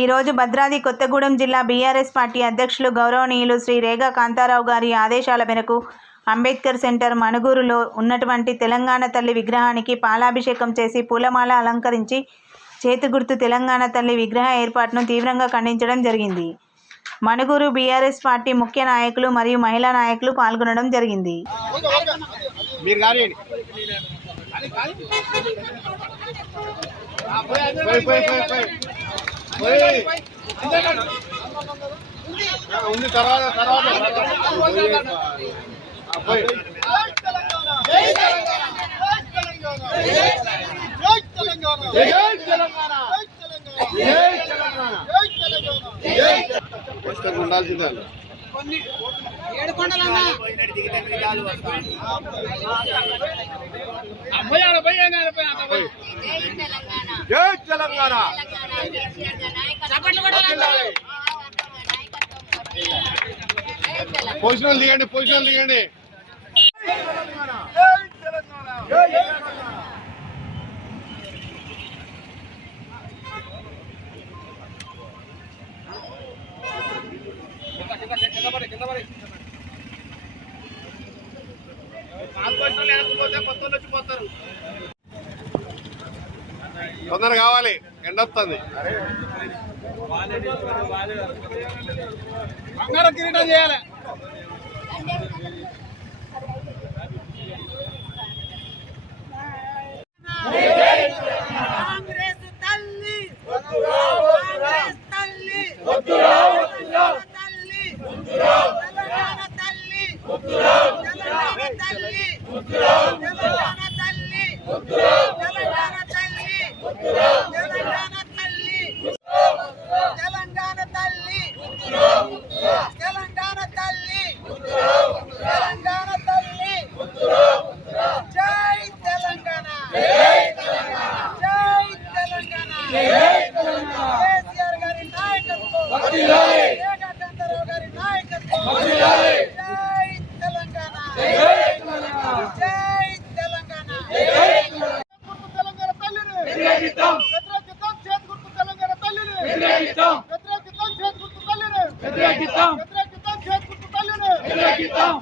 ఈరోజు భద్రాద్రి కొత్తగూడెం జిల్లా BRS party అధ్యక్షులు గౌరవనీయులు శ్రీ రేగా కాంతారావు గారి ఆదేశాల మేరకు అంబేద్కర్ సెంటర్ మణుగూరులో ఉన్నటువంటి తెలంగాణ తల్లి విగ్రహానికి పాలాభిషేకం చేసి పూలమాల అలంకరించి చేతి గుర్తు తెలంగాణ తల్లి విగ్రహ ఏర్పాటును తీవ్రంగా ఖండించడం జరిగింది. మణుగూరు బీఆర్ఎస్ పార్టీ ముఖ్య నాయకులు మరియు మహిళా నాయకులు పాల్గొనడం జరిగింది. మీరు ఉంది తర్వాత తర్వాత ఉండాల్సిందే జై తెలంగాణ. పొజిషన్ తీయండి పొజిషన్ తీయండి. తొందర కావాలి. ఎండ వస్తుంది. బంగారం కిరీటం చేయాలి. కాంగ్రెస్ తల్లి. కాంగ్రెస్ తల్లి. తల్లి. తెలంగాణ తల్లి. తెలంగాణ తల్లి. వ్యతిరేకితం వ్యతిరేకితం చేతులు తల్లిని వ్యతిరేకితం వ్యతిరేకితం చేతులు తల్లిని వ్యతిరేకితం